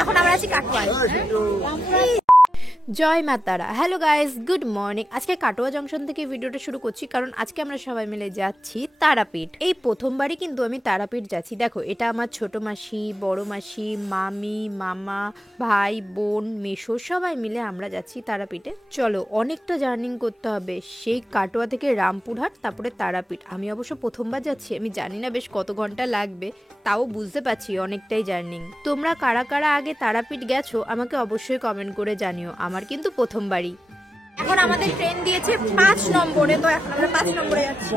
এখন আমরা আছি কাটোয়ায়। জয় মা তারা। Hello guys, good morning. আজকে কাটোয়া জংশন থেকে ভিডিওটা শুরু করছি, কারণ আজকে আমরা সবাই মিলে যাচ্ছি তারাপীঠ। এই প্রথমবারই কিন্তু আমি তারাপীঠ যাচ্ছি। দেখো, এটা আমার ছোট মাসি, বড় মাসি, মামি, মামা, ভাই, বোন, মেশো সবাই মিলে আমরা যাচ্ছি তারাপীঠে। চলো, অনেকটা জার্নিং করতে হবে, সেই কাটোয়া থেকে রামপুরহাট, তারপরে তারাপীঠ। আমি অবশ্য প্রথমবার যাচ্ছি, আমি জানি না বেশ কত ঘন্টা লাগবে, তাও বুঝতে পারছি অনেকটাই জার্নিং। তোমরা কারা কারা আগে তারাপীঠ গেছো আমাকে অবশ্যই কমেন্ট করে জানিও। আমার কিন্তু প্রথমবারই। এখন আমাদের ট্রেন দিয়েছে 5 নম্বরে, তো এখন আমরা 5 নম্বরে যাচ্ছি।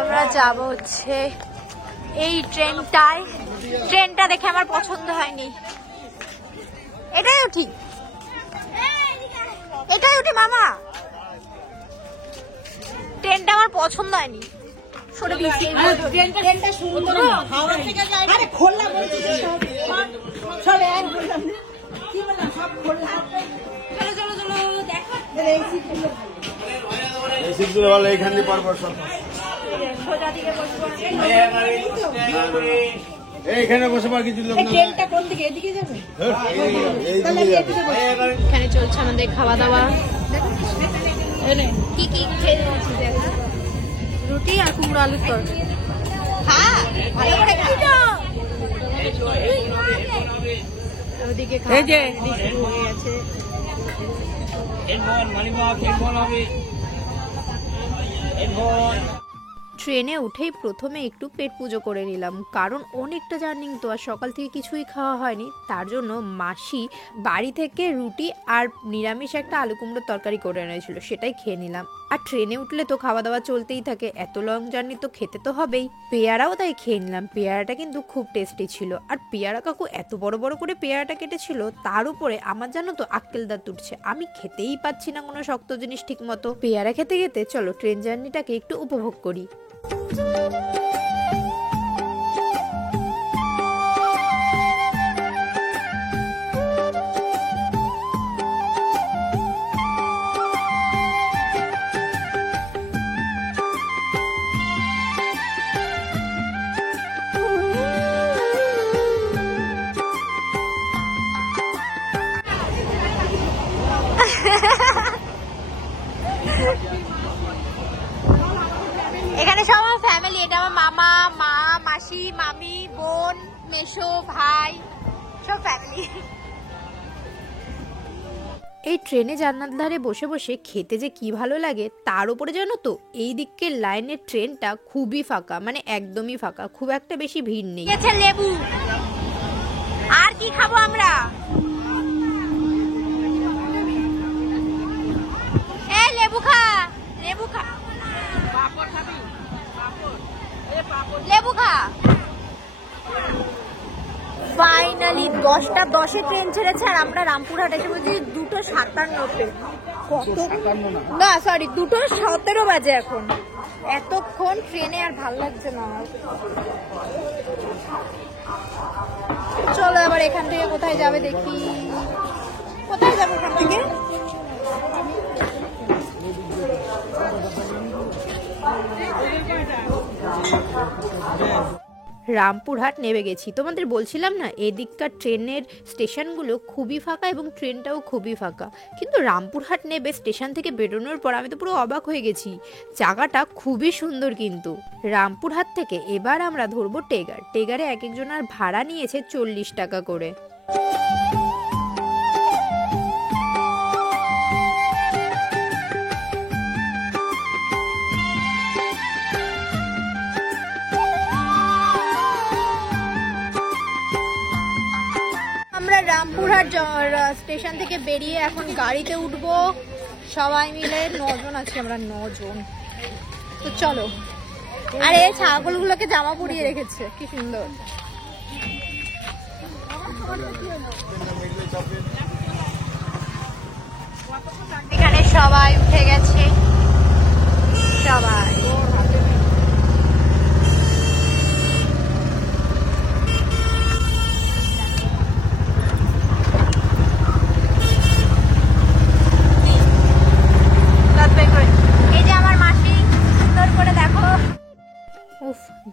আমরা যাব হচ্ছে এই ট্রেনটায়। ট্রেনটা দেখে আমার পছন্দ হয়নি। এটাই উঠি, এটাই উঠি মামা। ট্রেনটা আমার পছন্দ হয়নি। সরে দিচ্ছি। ট্রেনটা সুন্দর, হাওড়া থেকে যায়। আরে খোলা বলছি সব সব এক বললাম কি বললাম, সব খোলা। চলো চলো চলো, দেখো এই সিটগুলো ভালো। এইখানে পারবো সব সোজা দিকে বসবো। এইখানে বসে বাকি দিল না। ট্রেনটা কোন দিকে? এদিকে যাবে? এখানে চলছে আমাদের খাওয়া দাওয়া। কি কি খেয়ে যাচ্ছি দেখো। রুটি আর কুমড়ো আলুর তরকারি। হ্যাঁ, ভালো করে খাও। ওদিকে খাওয়া এই যে হয়ে গেছে। ট্রেনে উঠেই প্রথমে একটু পেট পুজো করে নিলাম, কারণ অনেকটা জার্নি তো, আর সকাল থেকে কিছুই খাওয়া হয়নি। তার জন্য মাসি বাড়ি থেকে রুটি আর নিরামিষ একটা আলু কুমড়োর তরকারি করে এনেছিল, সেটাই খেয়ে নিলাম। আর ট্রেনে উঠলে তো খাওয়া দাওয়া চলতেই থাকে, এত লং জার্নি তো খেতে তো হবেই। পেয়ারাও তাই খেয়ে নিলাম। পেয়ারাটা কিন্তু খুব টেস্টি ছিল, আর পেয়ারা কাকু এত বড় বড় করে পেয়ারাটা কেটেছিল, তার উপরে আমার জানো তো আক্কেল দাঁত উঠছে, আমি খেতেই পাচ্ছি না কোনো শক্ত জিনিস ঠিক মতো। পেয়ারা খেতে খেতে চলো ট্রেন জার্নিটাকে একটু উপভোগ করি। এখানে সব আমার ফ্যামিলি। এটা আমার মামা, মা, মাসি, মামি, বোন, মেশো, ভাই, সব ফ্যামিলি। এই ট্রেনে জানলার ধারে বসে বসে খেতে যে কি ভালো লাগে, তার উপরে জানো তো এই দিকের লাইনের ট্রেনটা খুবই ফাঁকা, মানে একদমই ফাঁকা, খুব একটা বেশি ভিড় নেই। লেবু আর কি খাবো আমরা? লেবু খা, লেবু খা, লেবু খা। ফাইনালি 10টা 10-এ ট্রেন ছেড়েছে, আর আমরা রামপুরহাট এসে বলছি 2:57-তে। কত না, সরি 2:17 বাজে এখন। এতক্ষণ ট্রেনে আর ভাল লাগছে না আমার। চলো এবার এখান থেকে কোথায় যাবে দেখি। কোথায় যাবো এখান থেকে? রামপুরহাট নেমে গেছি। তোমাদের বলছিলাম না, এদিককার ট্রেনের স্টেশনগুলো খুবই ফাঁকা এবং ট্রেনটাও খুবই ফাঁকা। কিন্তু রামপুরহাট নেবে স্টেশন থেকে বেরোনোর পর আমি তো পুরো অবাক হয়ে গেছি, জায়গাটা খুবই সুন্দর। কিন্তু রামপুরহাট থেকে এবার আমরা ধরবো টেগার। টেগারে এক একজনের ভাড়া নিয়েছে 40 টাকা করে। রামপুরহাট স্টেশন থেকে বেরিয়ে এখন গাড়িতে উঠবো সবাই মিলে। 9 জন আছি আমরা, 9 জন। তো চলো। আরে ছাগলগুলোকে জামা পরিয়ে রেখেছে, কি সুন্দর। এখানে সবাই উঠে গেছে, সবাই।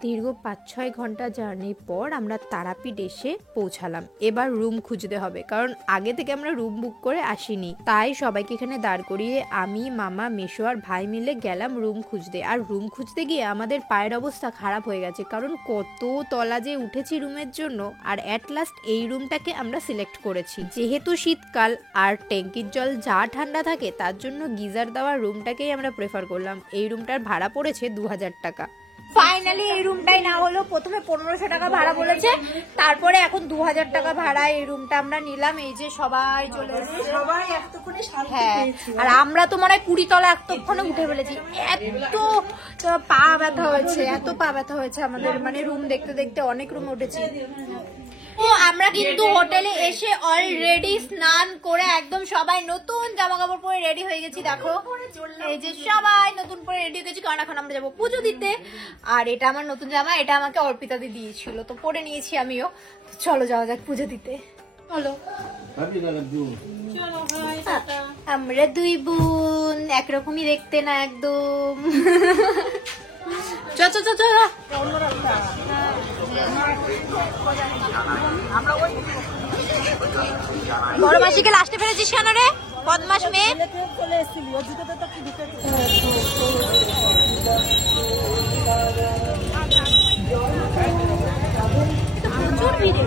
দীর্ঘ 5-6 ঘন্টা জার্নির পর আমরা তারাপীঠ এসে পৌঁছালাম। এবার রুম খুঁজতে হবে, কারণ আগে থেকে আমরা রুম বুক করে আসিনি। তাই সবাইকে এখানে দাঁড় করিয়ে আমি, মামা, মেশো আর ভাই মিলে গেলাম রুম খুঁজতে। আর রুম খুঁজতে গিয়ে আমাদের পায়ের অবস্থা খারাপ হয়ে গেছে, কারণ কত তলা যে উঠেছি রুমের জন্য। আর অ্যাট লাস্ট এই রুমটাকে আমরা সিলেক্ট করেছি। যেহেতু শীতকাল আর ট্যাঙ্কির জল যা ঠান্ডা থাকে, তার জন্য গিজার দেওয়া রুমটাকেই আমরা প্রেফার করলাম। এই রুমটার ভাড়া পড়েছে 2000 টাকা। ফাইনালি এই রুমটাই না হলো, প্রথমে 1500 টাকা ভাড়া বলেছে, তারপরে এখন 2000 টাকা ভাড়া এই রুমটা আমরা নিলাম। এই যে সবাই চলে এসেছে, সবাই এতক্ষণে শান্তি পেয়েছি। আর আমরা তো মনে হয় 20 তলা এতক্ষণে উঠে ফেলেছি। এত পা ব্যথা হয়েছে, এত পা ব্যথা হয়েছে আমাদের, মানে রুম দেখতে দেখতে অনেক রুম উঠেছি। ও আমরা কিন্তু হোটেলে এসে অলরেডি স্নান করে একদম সবাই নতুন জামা কাপড় পরে রেডি হয়ে গেছি। দেখো এই যে সবাই নতুন পরে রেডি হয়ে গেছি, কারণ এখন আমরা যাবো পুজো দিতে। আর এটা আমার নতুন জামা, এটা আমাকে অর্পিতা দি দিয়েছিল, তো পরে নিয়েছি আমিও। চলো যাওয়া যাক পুজো দিতে। চলো আমরা দুই বোন একরকমই দেখতে না একদম। চল চল চল। বড় মাসিকে লাস্টে ফেলেছিস কেন রে বদমাস মেয়ে? প্রচুর ভিড়।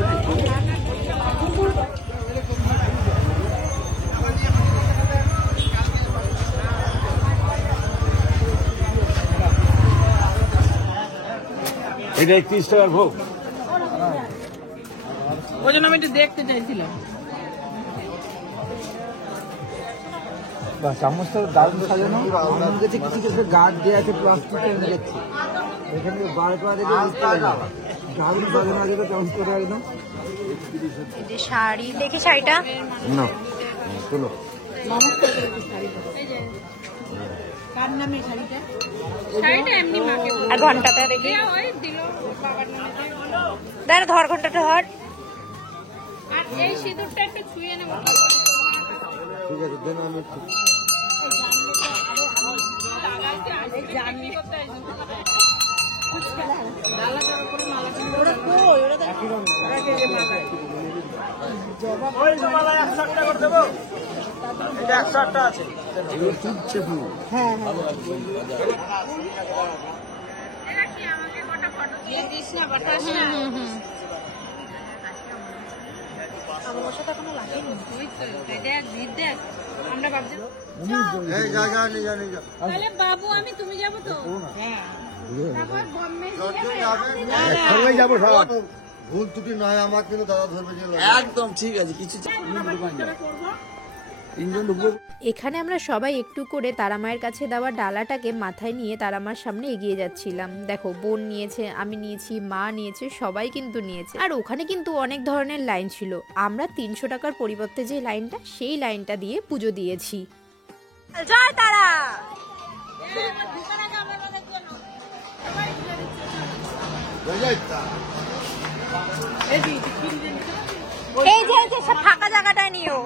এটা 31 টাকার ভোগ। ওই জন্য আমি একটু দেখতে চাইছিলাম। চামচটা দারুণ সাজানো, আমার কাছে কিছু কিছু গার্ড দেওয়া আছে প্লাস্টিকের, দেখছি এখানে বার করা দেখে দারুণ সাজানো আছে চামচটা একদম। এই যে শাড়ি, দেখি শাড়িটা না চলো কার নামে শাড়িটা? শাড়িটা এমনি মাকে আর ঘন্টাটা দেখি, ওই দিল বাবার নামে। দাঁড়া ধর ঘন্টাটা ধর। আর এই সিঁদুরটা একটু ছুঁয়ে নেব। ঠিক আছে দেন, আমি বাবু আমি তুমি যাবো তো? যাবো সব। ভুল ত্রুটি নয় আমার, কিন্তু দাদা ধরবে যে একদম ঠিক আছে, কিছু এখানে আমরা সবাই একটু করে তারামায়ের কাছে দেওয়া ডালাটাকে মাথায় নিয়ে তারামার সামনে এগিয়ে যাচ্ছিলাম। দেখো বোন নিয়েছে, আমি নিয়েছি, মা নিয়েছে, সবাই কিন্তু নিয়েছে। আর ওখানে কিন্তু অনেক ধরনের লাইন ছিল। আমরা 300 টাকার পরিবর্তে যে লাইনটা, সেই লাইনটা দিয়ে পুজো দিয়েছি। জয় তারা। এই যে ফাঁকা জায়গাটায় নিও।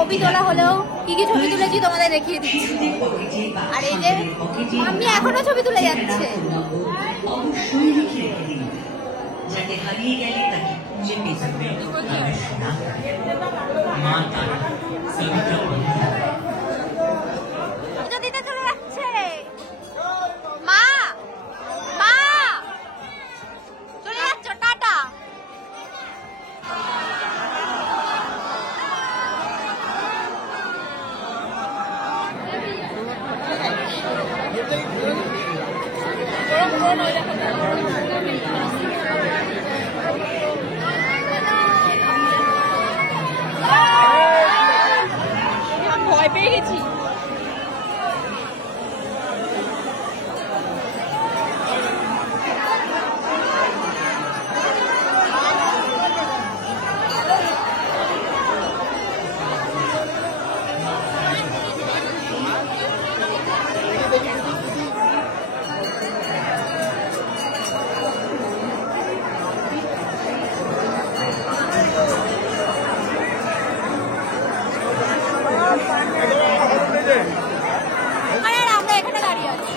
ছবি তোলা হলেও কি কি ছবি তুলেছি তোমাদের দেখিয়ে দিচ্ছি। আর এই যে আমি এখনো ছবি তুলে যাচ্ছে। যাতে হারিয়ে গেলে তাকে খুঁজে পেতে মা তারা দিতে চলে যাচ্ছে। মা মা চলে যাচ্ছ, টাটা। ভয় পেয়ে গেছি। আমরা এখানে দাঁড়িয়ে আছি।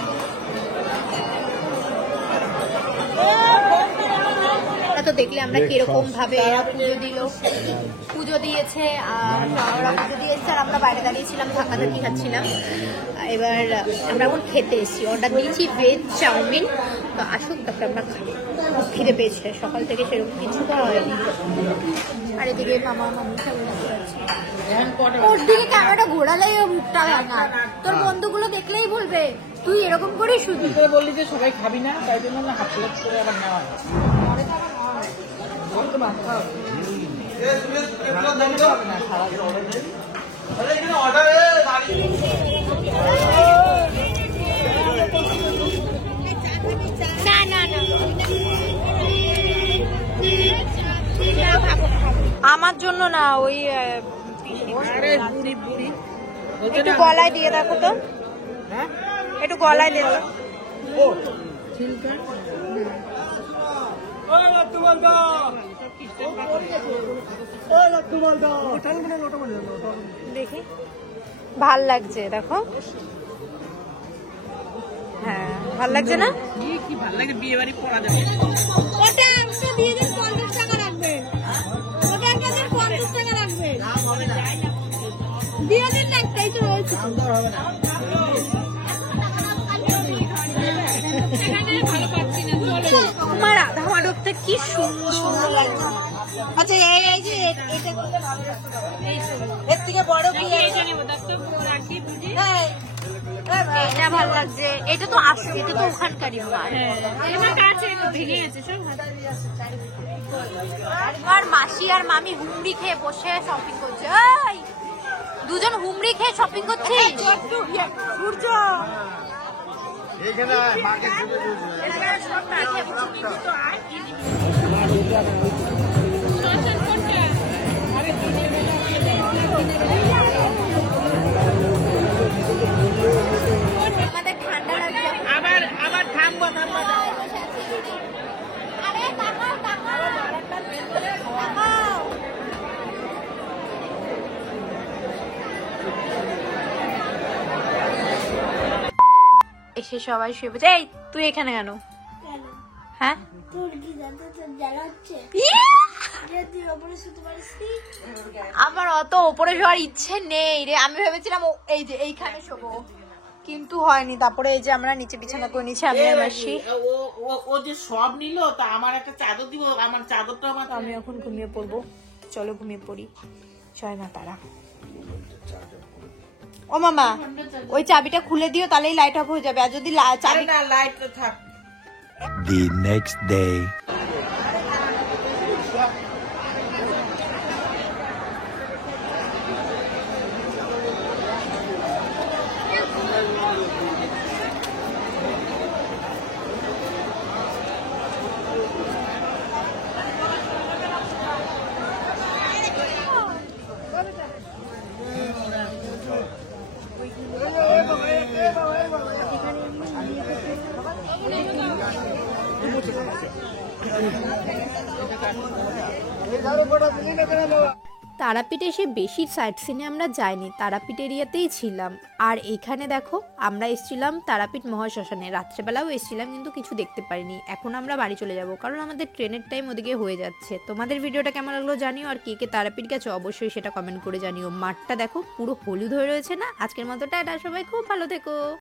তো দেখলে আমরা কিরকম ভাবে পুজো দিয়েছে, আর ওরা পুজো দিয়েছে আর আমরা বাইরে দাঁড়িয়েছিলাম, ধাক্কাধাক্কি খাচ্ছিলাম। এবার আমরা এখন খেতে এসেছি, অর্ডার দিয়েছি ভেজ চাউমিন। তো আসুক, তারপরে আমরা খাবো। খুব খিদে পেয়েছে, সকাল থেকে সেরকম কিছু তো হয়নি। আর এদিকে মামা মামি সব বসে আছে। ওর দিকে ক্যামেরাটা ঘোরালেই ও মুখটা হয় না, তোর বন্ধুগুলো দেখলেই বলবে তুই এরকম করে শুধু বললি যে সবাই খাবি না, তাই জন্য না হাত প্লেট করে আবার নেওয়া হয়। না না না, আমার জন্য না, ওই একটু গলায় দিয়ে রাখো তো, একটু গলায় দিয়ে দাও। দেখি ভাল লাগছে, দেখো। হ্যাঁ ভাল লাগছে না? কি ভালো লাগে, বিয়ে বাড়ি পড়া যাবে। ওটা একটা দিয়ে দিন, 50 টাকা রাখবে। ওটা একটা দিন 50 টাকা রাখবে। দিয়ে দিন, একটাই তো রয়েছে। আমার রাধা মাধবটা কি সুন্দর লাগছে। আচ্ছা এই যে এটা এর থেকে বড় কি এটা ভালো লাগছে। এটা তো এটা তো ওখানকারই মাল। আর মাসি আর মামি হুমড়ি খেয়ে বসে শপিং করছে। এই দুজন হুমড়ি খেয়ে শপিং করছি। সূর্য আমাদের ঠান্ডা লাগছে। আবার থামবো। আরে তাকাও তাকাও এসে সবাই শুয়ে পড়েছে। এই তুই এখানে কেন? হ্যাঁ আমার অত ওপরে শোয়ার ইচ্ছে নেই রে। আমি ভেবেছিলাম এই যে এইখানে শোবো, কিন্তু হয়নি। তারপরে এই যে আমরা নিচে বিছানা করে নিচ্ছি, আমি আর মাসি। ও যে সব নিল, তা আমার একটা চাদর দিব, আমার চাদরটা আমার। আমি এখন ঘুমিয়ে পড়বো, চলো ঘুমিয়ে পড়ি। জয় মা তারা। ও মামা ওই চাবিটা খুলে দিও, তাহলেই লাইট অফ হয়ে যাবে। আর যদি চাবি না, লাইট থাক। The next day. তারাপীঠে এসে বেশি সাইট সিনে আমরা যাইনি, তারাপীঠ এরিয়াতেই ছিলাম। আর এইখানে দেখো আমরা এসেছিলাম তারাপীঠ মহাশ্মশানে, রাত্রেবেলাও এসেছিলাম কিন্তু কিছু দেখতে পারিনি। এখন আমরা বাড়ি চলে যাব কারণ আমাদের ট্রেনের টাইম ওদিকে হয়ে যাচ্ছে। তোমাদের ভিডিওটা কেমন লাগলো জানিও, আর কে কে তারাপীঠ গেছো অবশ্যই সেটা কমেন্ট করে জানিও। মাঠটা দেখো পুরো হলুদ হয়ে রয়েছে না। আজকের মতো টাটা, সবাই খুব ভালো থেকো।